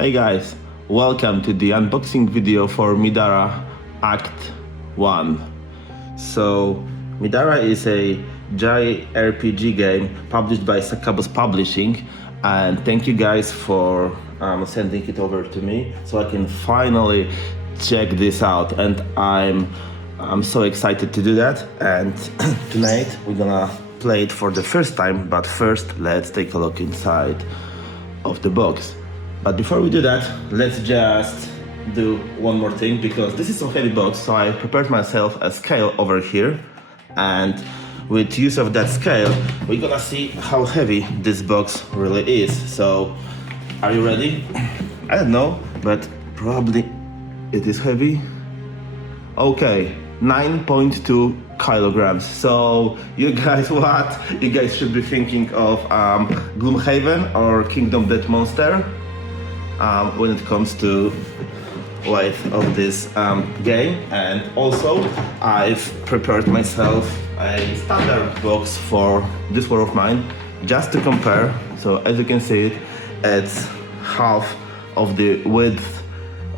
Hey guys, welcome to the unboxing video for Middara Act 1. So, Middara is a JRPG game published by Succubus Publishing, and thank you guys for sending it over to me so I can finally check this out, and I'm so excited to do that. And tonight we're gonna play it for the first time, but first let's take a look inside of the box. But before we do that, let's just do one more thing, because this is a heavy box, so I prepared myself a scale over here, and with use of that scale we're gonna see how heavy this box really is. So are you ready? I don't know, but probably it is heavy. Okay, 9.2 kilograms. So you guys, what you guys should be thinking of Gloomhaven or Kingdom Death Monster when it comes to weight of this game. And also I've prepared myself a standard box for this war of mine just to compare. So as you can see, it's half of the width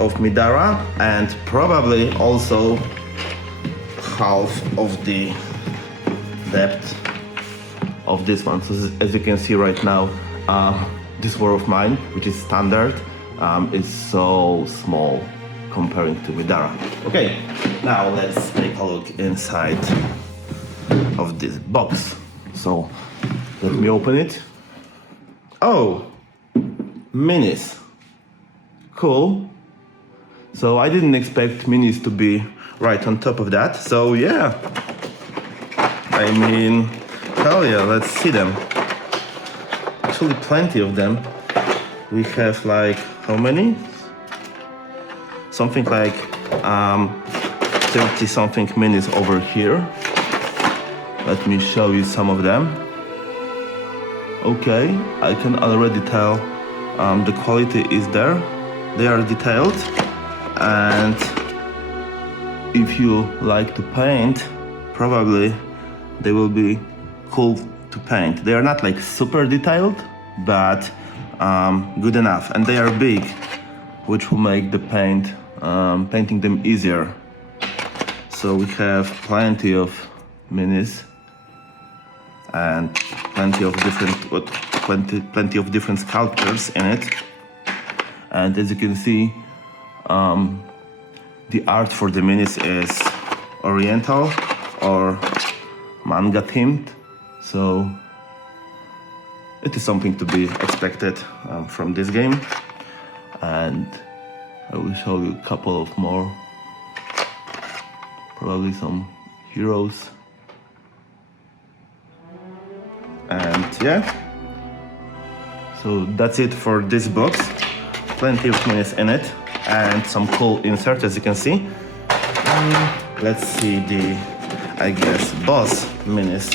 of Middara and probably also half of the depth of this one. So as you can see right now, this war of mine, which is standard, is so small comparing to Middara. Okay, now let's take a look inside of this box. So let me open it. Oh, minis. Cool. So I didn't expect minis to be right on top of that. So yeah, I mean, hell yeah, let's see them. Actually plenty of them. We have like, how many? Something like 30 something minis over here. Let me show you some of them. Okay, I can already tell the quality is there. They are detailed, and if you like to paint, probably they will be cool to paint. They are not like super detailed, but good enough, and they are big, which will make the painting them easier. So we have plenty of minis and plenty of different sculptures in it. And as you can see, the art for the minis is oriental or manga themed, so it is something to be expected from this game. And I will show you a couple of more, probably some heroes. And yeah, so that's it for this box. Plenty of minis in it and some cool inserts, as you can see. Let's see the, I guess, boss minis.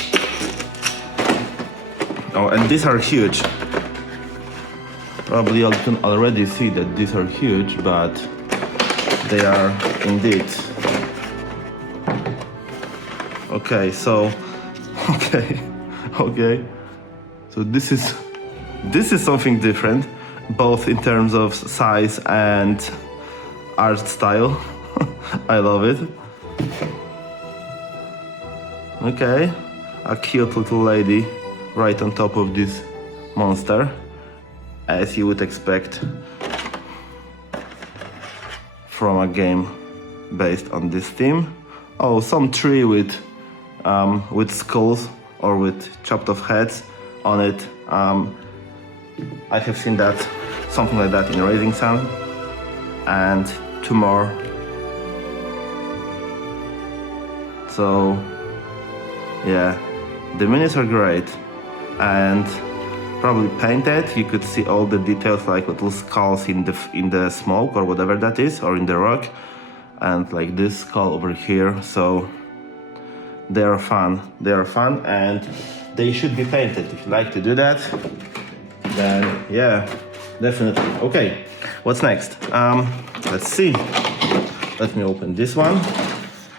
Oh, and these are huge. Probably you can already see that these are huge, but they are indeed. Okay, so okay. So this is something different, both in terms of size and art style. I love it. Okay, a cute little lady right on top of this monster, as you would expect from a game based on this theme. Oh, some tree with skulls or with chopped off heads on it. I have seen that, something like that in Rising Sun, and two more. So yeah, the minis are great and probably painted. You could see all the details, like little skulls in the smoke or whatever that is, or in the rock, and like this skull over here. So they are fun, and they should be painted. If you like to do that, then yeah, definitely. Okay, what's next? Let's see. Let me open this one.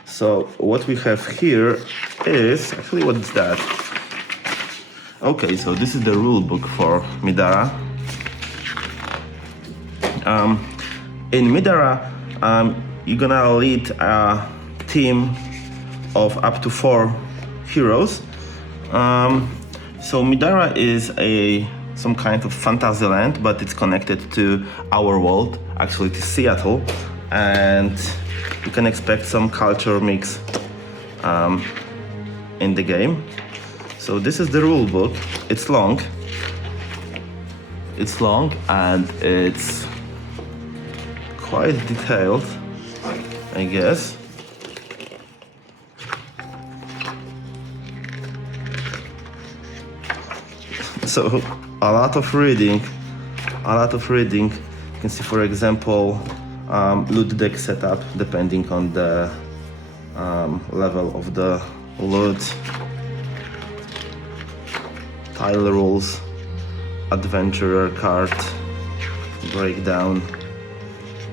So what we have here is, actually, what is that? Okay, so this is the rulebook for Middara. In Middara, you're gonna lead a team of up to 4 heroes. So Middara is some kind of fantasy land, but it's connected to our world, actually to Seattle, and you can expect some culture mix in the game. So this is the rule book. It's long. It's long and it's quite detailed, I guess. So a lot of reading. You can see, for example, loot deck setup depending on the level of the loot, tile rules, adventurer card breakdown,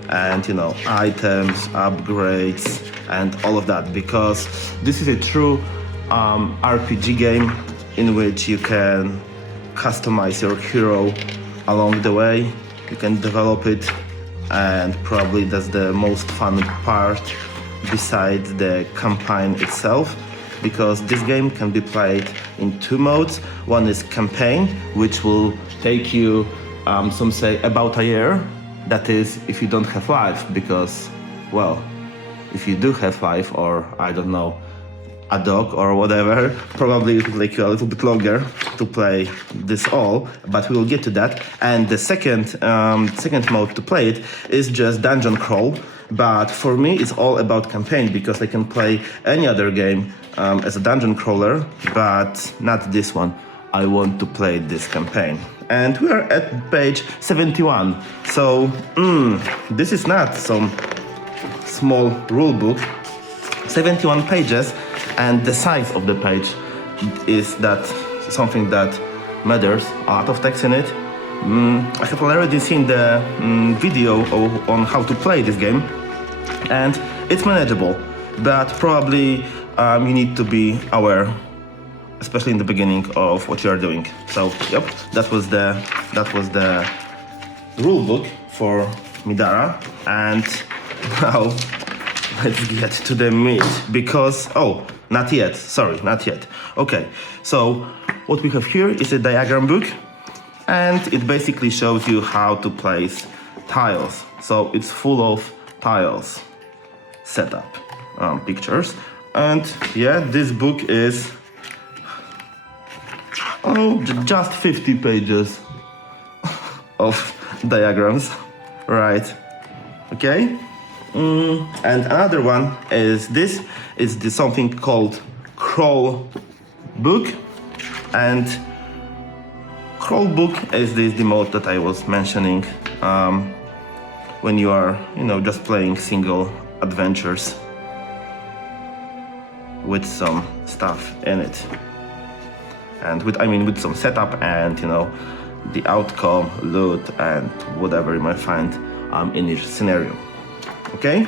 and items, upgrades, and all of that, because this is a true RPG game in which you can customize your hero along the way. You can develop it, and probably that's the most fun part besides the campaign itself, because this game can be played in 2 modes. One is campaign, which will take you some say about a year. That is if you don't have life, because, well, if you do have life, or I don't know, a dog or whatever, probably it will take you a little bit longer to play this all, but we will get to that. And the second mode to play it is just dungeon crawl, but for me it's all about campaign, because I can play any other game as a dungeon crawler, but not this one. I want to play this campaign. And we are at page 71. So this is not some small rule book. 71 pages, and the size of the page is that something that matters. A lot of text in it. I have already seen the video on how to play this game, and it's manageable, but probably you need to be aware, especially in the beginning, of what you are doing. So yep, that was the rule book for Middara, and now let's get to the meat, because not yet. Okay, so what we have here is a diagram book, and it basically shows you how to place tiles. So it's full of tiles, setup, pictures, and yeah, this book is just 50 pages of diagrams, right? Okay. And another one is this. It's something called Crawl Book, and Crawl Book is the mode that I was mentioning when you are just playing single adventures with some stuff in it, and with some setup and the outcome, loot, and whatever you might find in each scenario. Okay,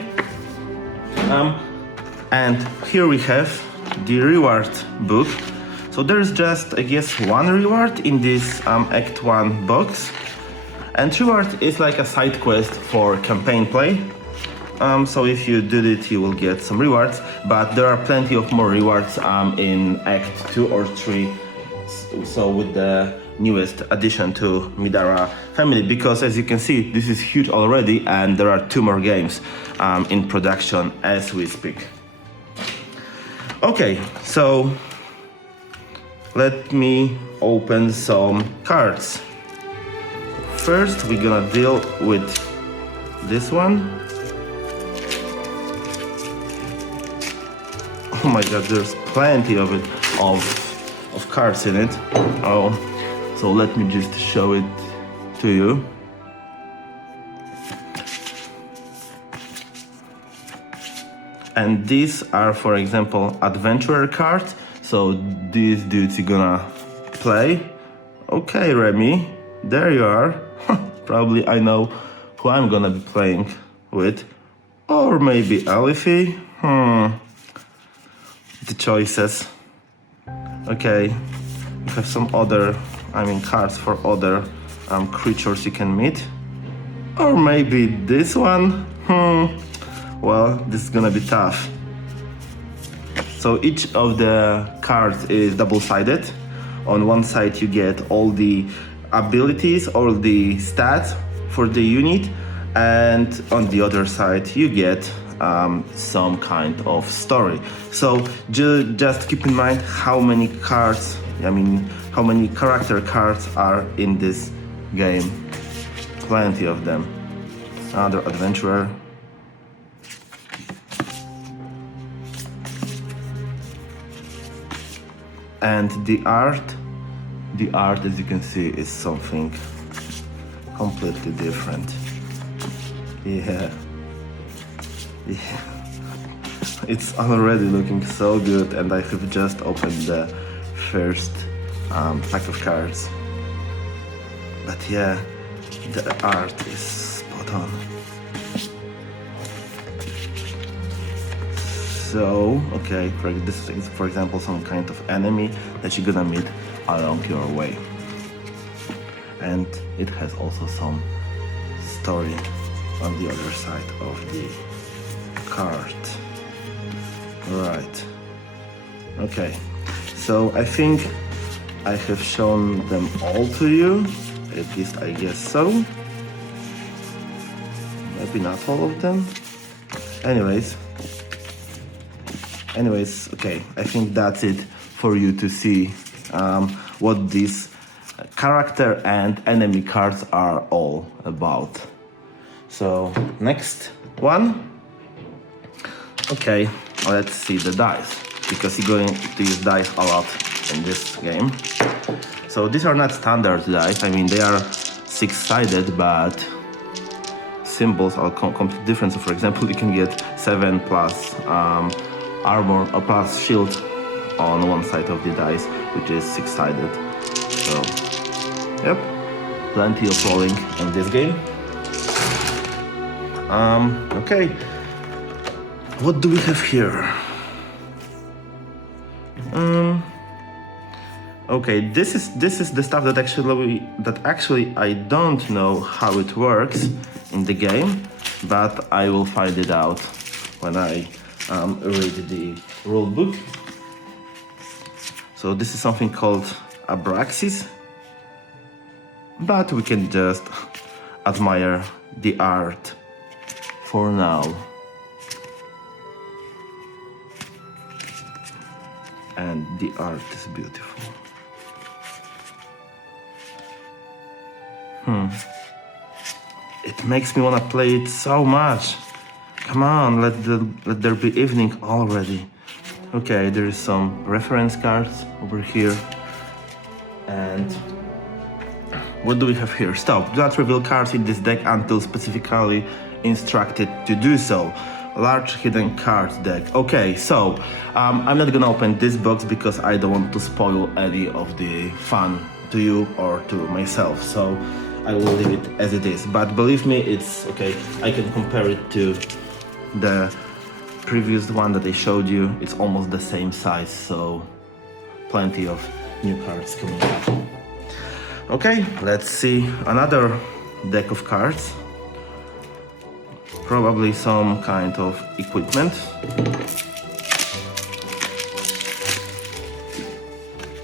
and here we have the reward book. So there's just, I guess, 1 reward in this Act 1 box, and reward is like a side quest for campaign play. So if you did it, you will get some rewards, but there are plenty of more rewards in Act 2 or 3, so with the newest addition to Middara family, because as you can see, this is huge already, and there are 2 more games in production as we speak. Okay, so let me open some cards. First, we're gonna deal with this one. Oh my god, there's plenty of it, of cards in it. So let me just show it to you. And these are, for example, adventurer cards. So these dudes you're gonna play. Okay, Remy, there you are. Probably I know who I'm gonna be playing with. Or maybe Alfie. The choices. Okay, we have some other, cards for other creatures you can meet. Or maybe this one? Well, this is gonna be tough. So each of the cards is double-sided. On one side you get all the abilities, all the stats for the unit, and on the other side you get some kind of story. So just keep in mind how many cards, how many character cards are in this game. Plenty of them. Another adventurer. And the art, as you can see, is something completely different. Yeah. It's already looking so good, and I have just opened the first pack of cards. But yeah, the art is spot on. So, okay, this is, for example, some kind of enemy that you're gonna meet along your way. And it has also some story on the other side of the card. Right. Okay, so I think I have shown them all to you, at least I guess so. Maybe not all of them. Anyways, okay, I think that's it for you to see what these character and enemy cards are all about. So, next one. Okay, let's see the dice, because you're going to use dice a lot in this game. So these are not standard dice, they are six-sided, but symbols are completely different. So for example, you can get 7 plus armor or plus shield on one side of the dice, which is six-sided. So, yep, plenty of rolling in this game. Okay, what do we have here? Okay, this is the stuff that actually I don't know how it works in the game, but I will find it out when I read the rulebook. So this is something called Abraxas, but we can just admire the art for now. And the art is beautiful. It makes me wanna play it so much. Come on, let there be evening already. Okay, there is some reference cards over here. And what do we have here? Stop, do not reveal cards in this deck until specifically instructed to do so. Large hidden card deck. Okay, so I'm not gonna open this box because I don't want to spoil any of the fun to you or to myself. So I will leave it as it is. But believe me, it's okay. I can compare it to the previous one that I showed you. It's almost the same size, so plenty of new cards coming up. Okay, let's see another deck of cards. Probably some kind of equipment.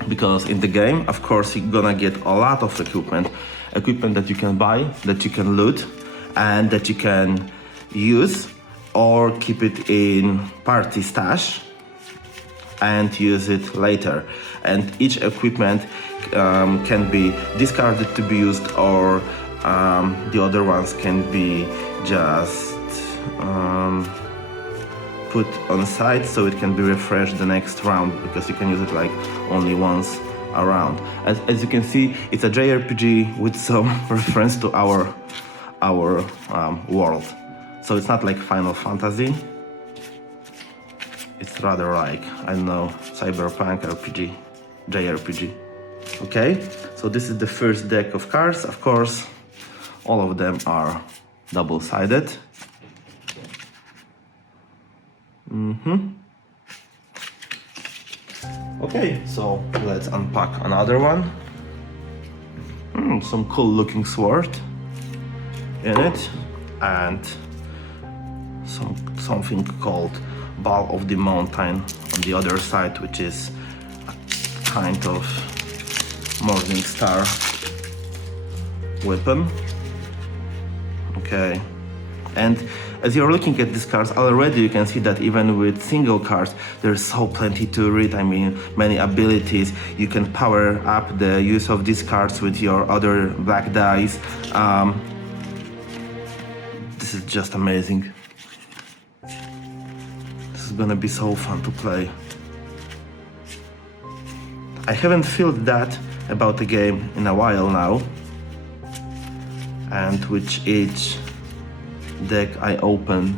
Because in the game, of course, you're gonna get a lot of equipment. Equipment that you can buy, that you can loot, and that you can use or keep it in party stash and use it later. And each equipment can be discarded to be used, or the other ones can be just put on site so it can be refreshed the next round, because you can use it like only once around. As you can see, it's a JRPG with some reference to our world. So it's not like Final Fantasy. It's rather like, I don't know, cyberpunk RPG, JRPG. Okay, so this is the first deck of cards. Of course, all of them are double-sided. Okay, so let's unpack another one. Some cool looking sword. in it, and something called Ball of the Mountain on the other side, which is a kind of Morning Star weapon. Okay, and as you're looking at these cards already, you can see that even with single cards, there's so plenty to read. I mean, many abilities. You can power up the use of these cards with your other black dice. This is just amazing. This is gonna be so fun to play. I haven't felt that about the game in a while now. And with each deck I open,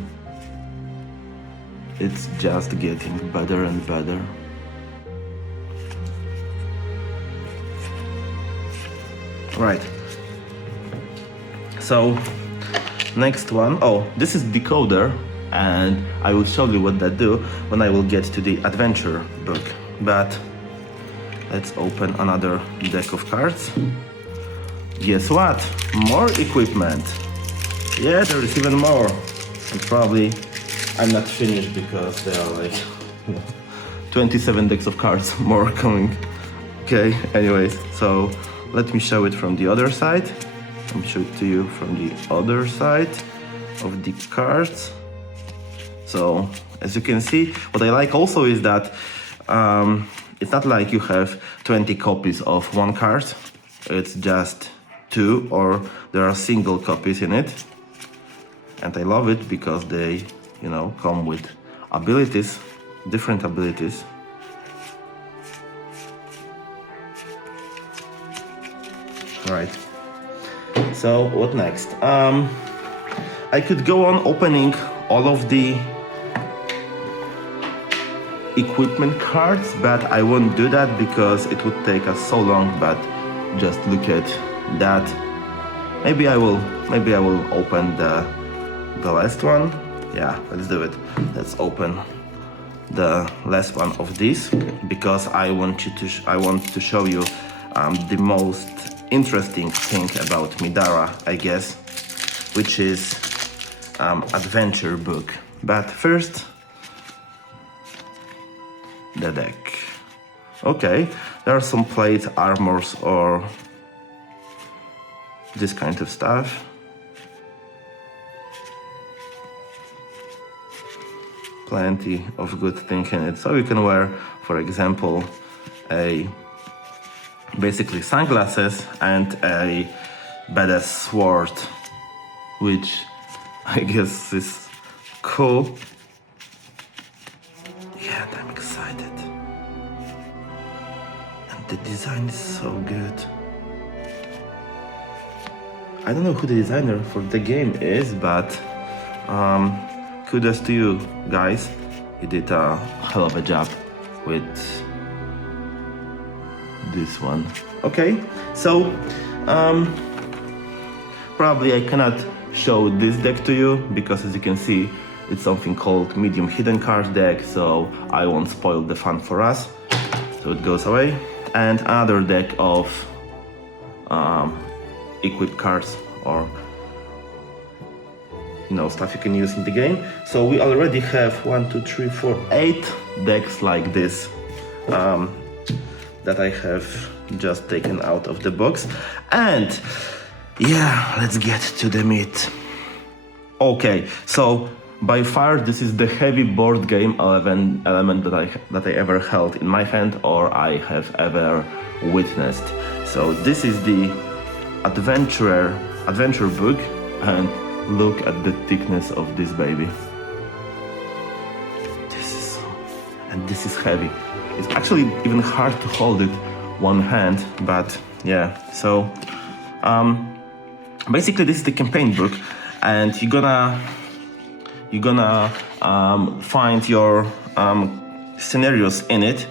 it's just getting better and better. Right. So, next one. Oh, this is Decoder, and I will show you what that do when I will get to the adventure book. But let's open another deck of cards. Guess what? More equipment. Yeah, there is even more. And probably I'm not finished because there are like 27 decks of cards more coming. Okay, anyways, so let me show it from the other side. Let me show it to you from the other side of the cards. So, as you can see, what I like also is that it's not like you have 20 copies of one card. It's just 2, or there are single copies in it. And I love it because they, you know, come with abilities, different abilities. Right. So what next? I could go on opening all of the equipment cards, but I won't do that because it would take us so long. But just look at that. Maybe I will open the last one. Yeah, let's do it. Let's open the last one of these because I want to show you the most interesting thing about Middara, I guess, which is adventure book. But first, the deck. Okay, there are some plates, armors, or this kind of stuff. Plenty of good things in it. So you can wear, for example, basically sunglasses and a badass sword, which I guess is cool. Yeah, and I'm excited. And the design is so good. I don't know who the designer for the game is, but kudos to you guys. You did a hell of a job with this one. Okay, so probably I cannot show this deck to you because, as you can see, it's something called medium hidden card deck, so I won't spoil the fun for us. So it goes away. And another deck of equipped cards, or stuff you can use in the game. So we already have 1, 2, 3, 4, 8 decks like this that I have just taken out of the box. And yeah, let's get to the meat. Okay, so by far this is the heavy board game element that I ever held in my hand or I have ever witnessed. So this is the adventure book, and look at the thickness of this baby. This is heavy. It's actually even hard to hold it one hand, but yeah. So basically this is the campaign book, and you're gonna find your scenarios in it.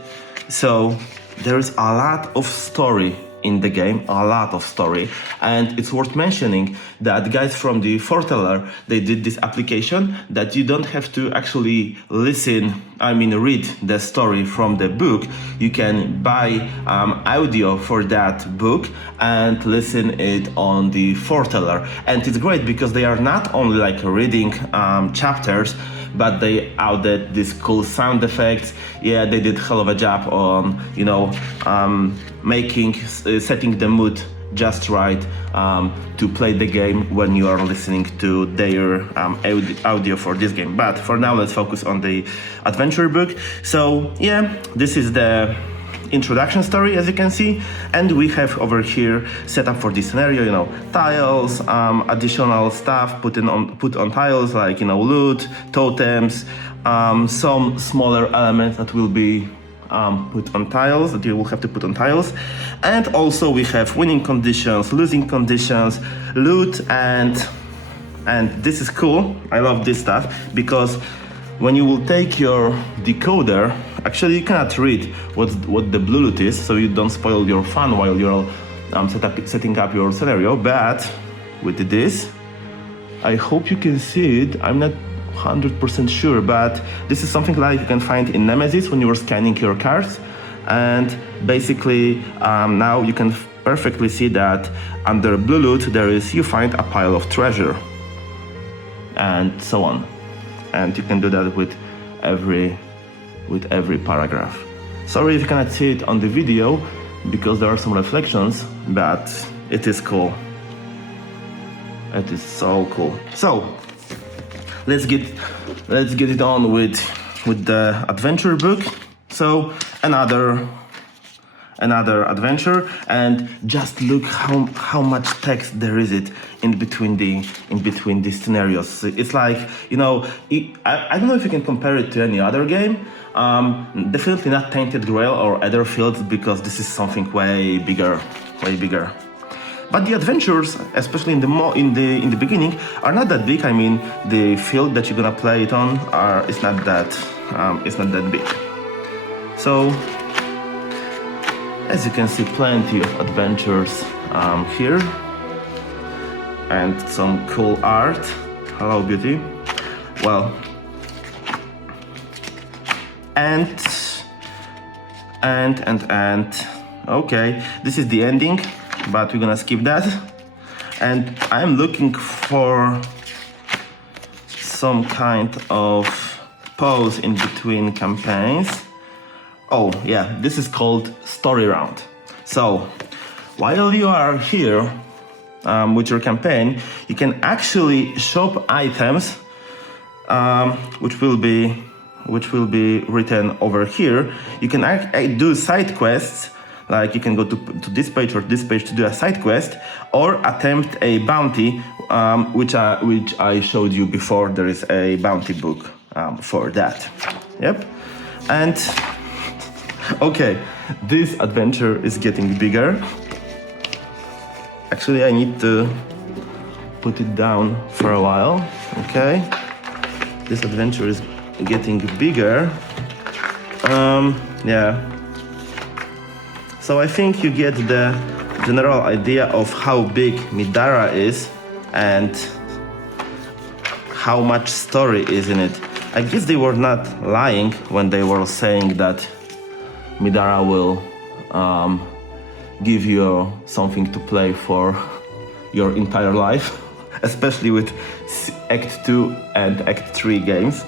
So there is a lot of story in the game, a lot of story, and it's worth mentioning that guys from the Foreteller, they did this application that you don't have to actually listen read the story from the book, you can buy audio for that book and listen it on the foreteller. And it's great because they are not only like reading chapters, but they added these cool sound effects. Yeah, they did hell of a job on, setting the mood just right to play the game when you are listening to their audio for this game. But for now, let's focus on the adventure book. So yeah, this is the introduction story, as you can see, and we have over here set up for this scenario, tiles, additional stuff put on tiles, like loot, totems, some smaller elements that will be put on tiles, that you will have to put on tiles. And also we have winning conditions, losing conditions, loot, and this is cool. I love this stuff because when you will take your decoder, actually you cannot read what the blue loot is, so you don't spoil your fun while you're setting up your scenario. But with this, I hope you can see it. I'm not 100% sure, but this is something like you can find in Nemesis when you are scanning your cards. And basically now you can perfectly see that under blue loot you find a pile of treasure and so on. And you can do that with every paragraph. Sorry if you cannot see it on the video because there are some reflections, but it is cool. It is so cool. So let's get it on with the adventure book. So another adventure, and just look how much text there is in between the scenarios. It's like, I don't know if you can compare it to any other game. Definitely not Tainted Grail or Etherfields, because this is something way bigger. But the adventures, especially in the beginning, are not that big. The field that you're gonna play it on is not that big. So, as you can see, plenty of adventures here, and some cool art. Hello, beauty. Well, and okay, this is the ending, but we're gonna skip that. And I'm looking for some kind of pause in between campaigns. Oh yeah, this is called story round. So while you are here with your campaign, you can actually shop items, which will be written over here. You can do side quests, like you can go to this page or this page to do a side quest, or attempt a bounty, which I showed you before. There is a bounty book for that. Yep. And okay, this adventure is getting bigger. Actually, I need to put it down for a while. Okay, this adventure is getting bigger. Yeah. So I think you get the general idea of how big Middara is and how much story is in it. I guess they were not lying when they were saying that Middara will give you something to play for your entire life, especially with Act 2 and Act 3 games.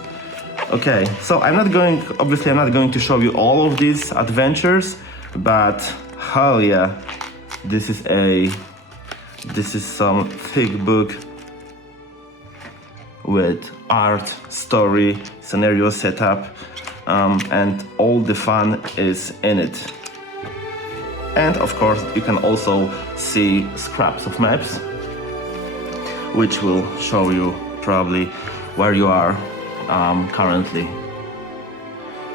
Okay, so I'm not going to show you all of these adventures, but hell yeah, this is some thick book with art, story, scenario setup, and all the fun is in it. And of course, you can also see scraps of maps, which will show you probably where you are currently.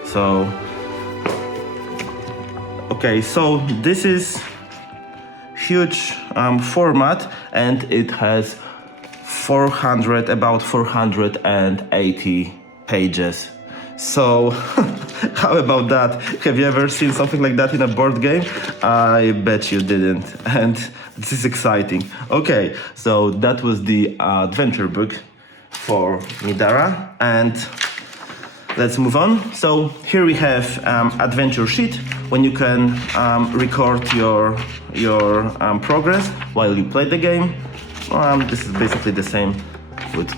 So, okay, so this is huge format, and it has about 480 pages. So how about that? Have you ever seen something like that in a board game? I bet you didn't, and this is exciting. Okay, so that was the adventure book for Middara, and let's move on. So here we have adventure sheet when you can record your progress while you play the game. This is basically the same with,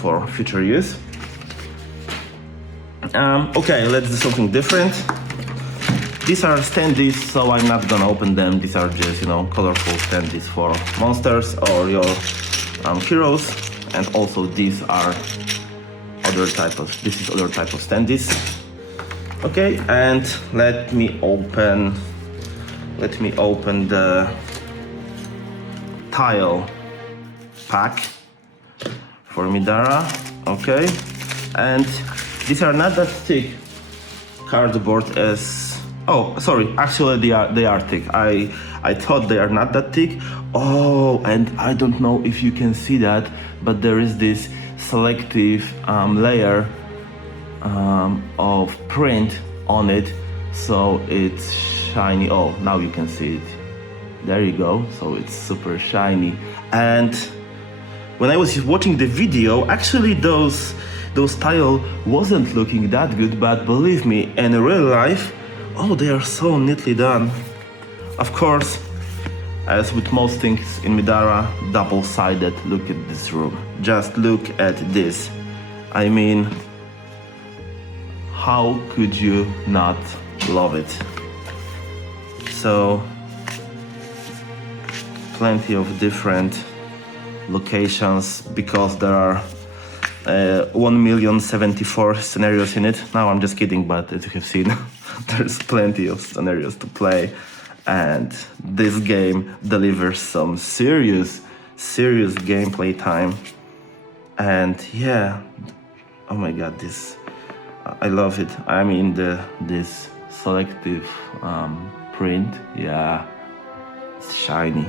for future use. Okay, let's do something different. These are standees, so I'm not gonna open them. These are just, colorful standees for monsters or your heroes. And also these are other type of standees. Okay, and let me open the tile pack for Middara. Okay, and these are not that thick cardboard as. Oh, sorry. Actually, they are thick. I thought they are not that thick. Oh, and I don't know if you can see that, but there is this selective layer of print on it, so it's shiny. Oh, now you can see it. There you go. So it's super shiny. And when I was watching the video, actually those tile wasn't looking that good, but believe me, in real life, oh, they are so neatly done. Of course, as with most things in Middara, double-sided. Look at this room. Just look at this. I mean, how could you not love it? So, plenty of different locations because there are 1,074 scenarios in it. Now I'm just kidding, but as you have seen, there's plenty of scenarios to play, and this game delivers some serious gameplay time. And yeah, oh my god, this I love it. I mean this selective print, yeah, it's shiny.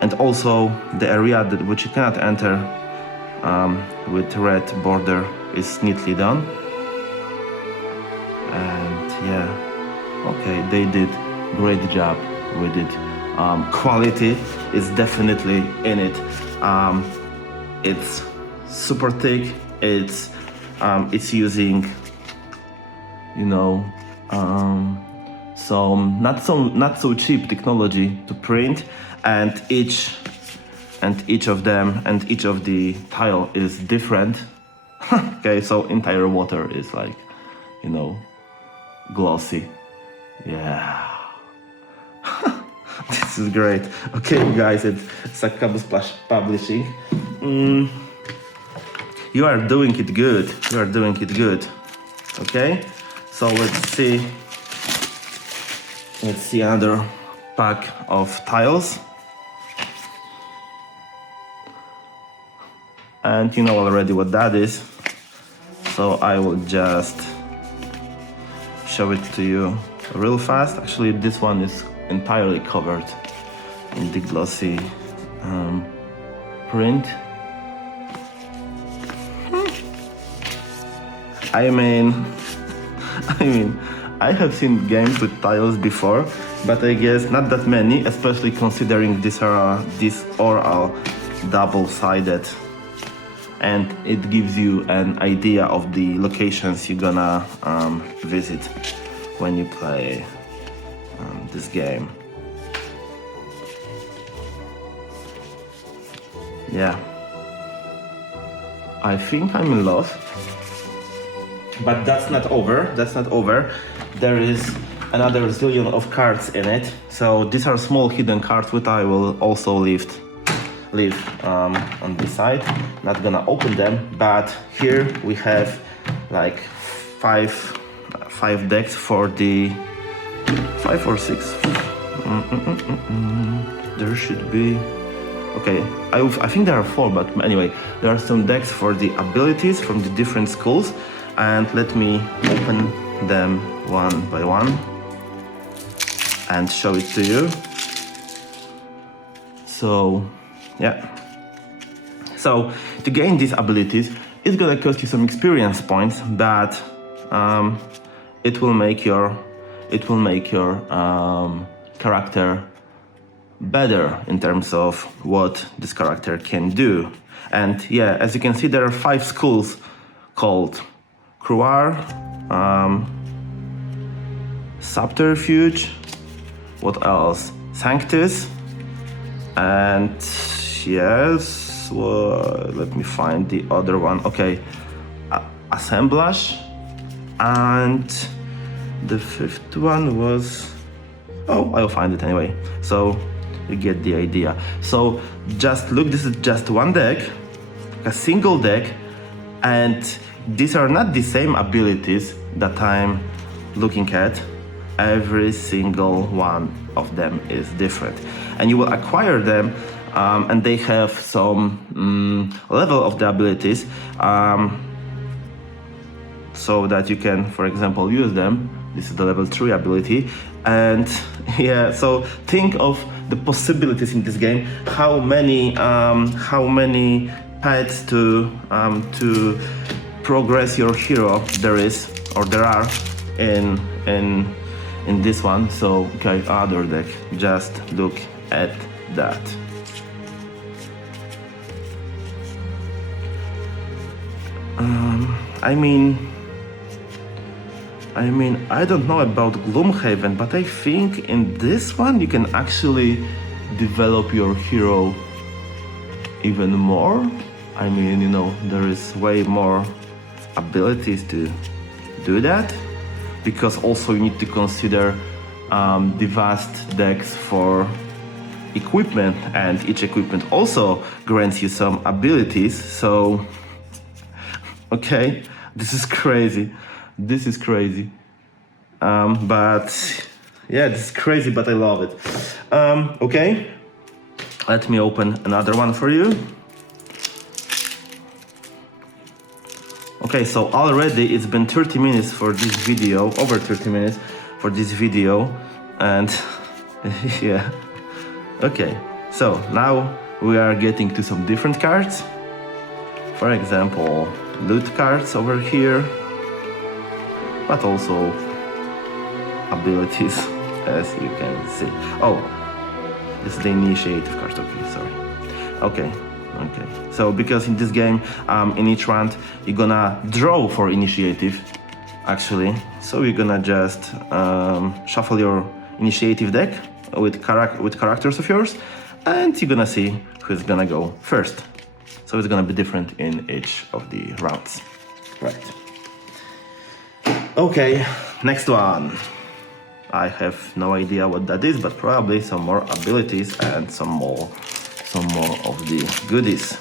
And also the area which you cannot enter with red border is neatly done. And yeah, okay, they did great job with it. Quality is definitely in it. It's super thick. It's using, some not so cheap technology to print, and each of them and each of the tile is different. Okay, so entire water is like, glossy. Yeah. This is great. Okay, guys, it's Succubus Publishing. You are doing it good. Okay, so let's see another pack of tiles. And you know already what that is, so I will just show it to you real fast. Actually, this one is entirely covered in the glossy print. I mean, I have seen games with tiles before, but I guess not that many, especially considering these are all double-sided, and it gives you an idea of the locations you're gonna visit when you play this game. Yeah, I think I'm in love. But that's not over. There is another zillion of cards in it. So these are small hidden cards, which I will also leave on this side. Not gonna open them, but here we have like five decks for the 5 or 6. There should be. Okay, I think there are 4, but anyway, there are some decks for the abilities from the different schools. And let me open them one by one and show it to you. So, yeah. So, to gain these abilities, it's gonna cost you some experience points, but it will make your character better in terms of what this character can do. And yeah, as you can see, there are 5 schools called Cruar, Subterfuge, what else? Sanctus, and yes, well, let me find the other one. Okay, Assemblage, and the fifth one was, oh, I'll find it anyway. So you get the idea. So just look, this is just one deck, a single deck, and these are not the same abilities that I'm looking at. Every single one of them is different, and you will acquire them, and they have some level of the abilities, so that you can, for example, use them. This is the level 3 ability, and yeah, so think of the possibilities in this game, how many paths to progress your hero there is, or there are in this one. So okay, other deck, just look at that. I mean, I don't know about Gloomhaven, but I think in this one you can actually develop your hero even more. I mean, you know, there is way more abilities to do that, because also you need to consider the vast decks for equipment, and each equipment also grants you some abilities. So okay, this is crazy. This is crazy. But yeah, this is crazy, but I love it. Okay, let me open another one for you. Okay, so already it's been 30 minutes for this video, over 30 minutes for this video, and yeah. Okay, so now we are getting to some different cards. For example, loot cards over here, but also abilities, as you can see. Oh, this is the initiative card. Okay, sorry. Okay. So because in this game, in each round, you're gonna draw for initiative, actually. So you're gonna just shuffle your initiative deck with characters of yours, and you're gonna see who's gonna go first. So it's gonna be different in each of the rounds. Right. Okay, next one. I have no idea what that is, but probably some more abilities and some more of the goodies.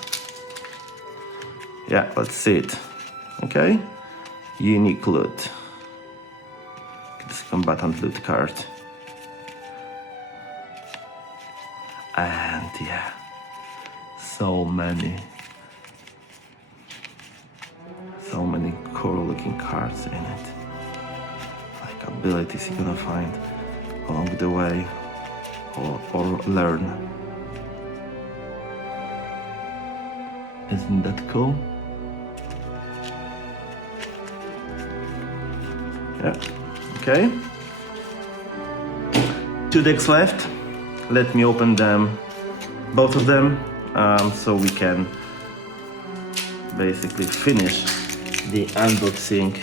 Yeah, let's see it. Okay, unique loot. This combatant loot card. And yeah, so many cool looking cards in it. Like abilities you're gonna find along the way or learn. Isn't that cool? Yeah, okay. 2 decks left. Let me open them, both of them, so we can basically finish the unboxing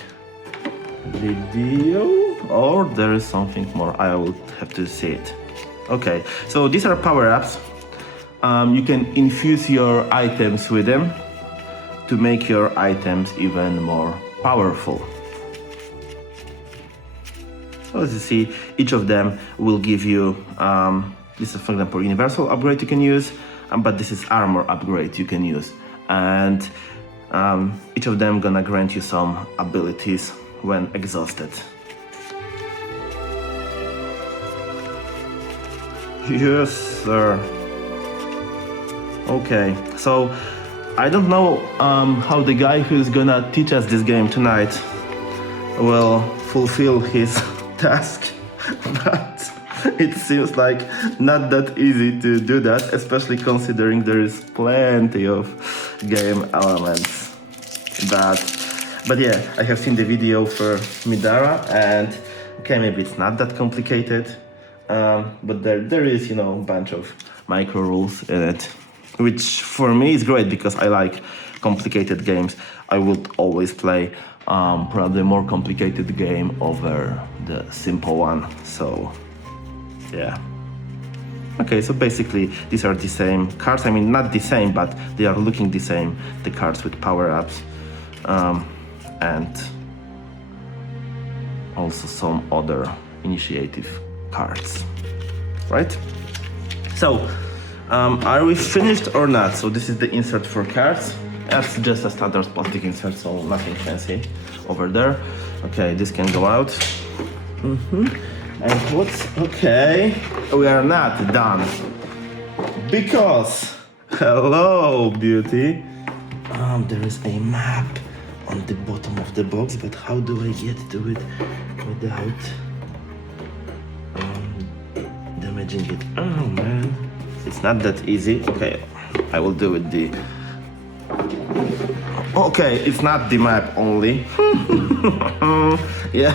video. Or there is something more, I will have to see it. Okay, so these are power-ups. You can infuse your items with them to make your items even more powerful. So as you see, each of them will give you, this is for example universal upgrade you can use, but this is armor upgrade you can use. And each of them gonna grant you some abilities when exhausted. Yes, sir. Okay, so I don't know how the guy who's gonna teach us this game tonight will fulfill his task, but it seems like not that easy to do that, especially considering there is plenty of game elements. But yeah, I have seen the video for Middara, and okay, maybe it's not that complicated, but there is, you know, a bunch of micro rules in it, which for me is great because I like complicated games. I would always play probably more complicated game over the simple one. So yeah. Okay, so basically these are the same cards. I mean, not the same, but they are looking the same. The cards with power-ups, and also some other initiative cards, right? So, are we finished or not? So this is the insert for cards. That's just a standard plastic insert, so nothing fancy over there. Okay, this can go out. And what's okay? We are not done because hello, beauty. There is a map on the bottom of the box, but how do I get to it without damaging it? Oh man, it's not that easy. Okay, I will do it the. Okay, it's not the map only. Yeah.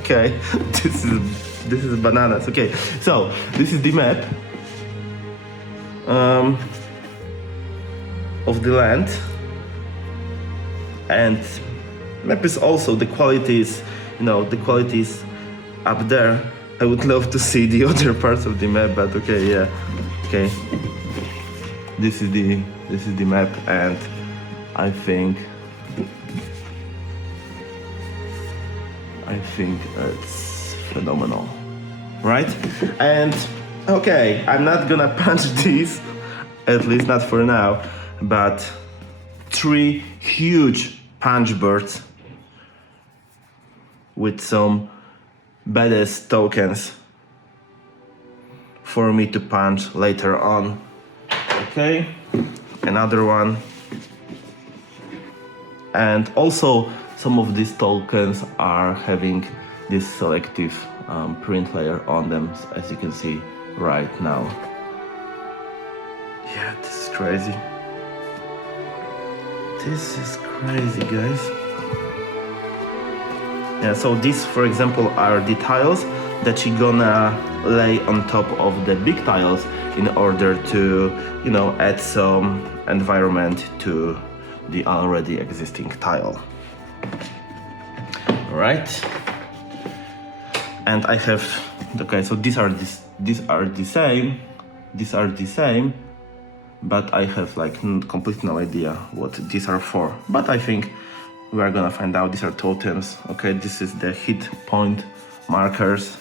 Okay. This is bananas. Okay, so this is the map of the land, and map is also the quality is, the quality is up there. I would love to see the other parts of the map, but okay, yeah. Okay. This is the map, and I think it's phenomenal, right? And okay, I'm not gonna punch these, at least not for now, but 3 huge punch birds with some badass tokens for me to punch later on. Okay, another one. And also some of these tokens are having this selective print layer on them, as you can see right now. Yeah, this is crazy. This is crazy, guys. Yeah, so these, for example, are the tiles that you're gonna lay on top of the big tiles in order to, add some environment to the already existing tile. Right? And I have, okay, so these are the same, but I have like completely no idea what these are for. But I think we are gonna find out. These are totems. Okay, this is the hit point markers,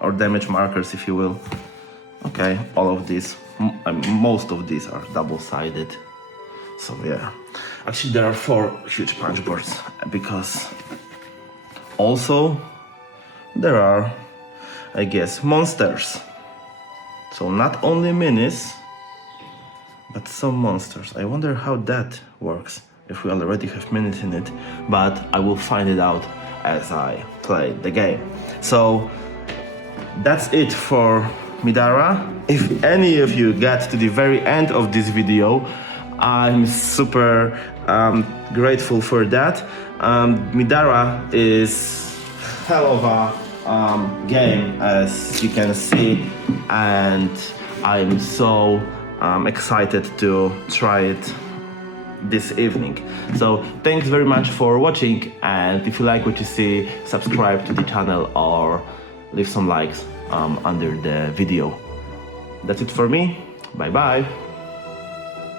or damage markers, if you will. Okay, all of these, most of these are double-sided. So yeah, actually there are 4 huge punch boards, because also there are, I guess, monsters. So not only minis, but some monsters. I wonder how that works, if we already have minis in it, but I will find it out as I play the game. So that's it for Middara. If any of you got to the very end of this video, I'm super grateful for that. Middara is hell of a game, as you can see, and I'm so excited to try it this evening. So thanks very much for watching, and if you like what you see, subscribe to the channel or leave some likes under the video. That's it for me. Bye bye.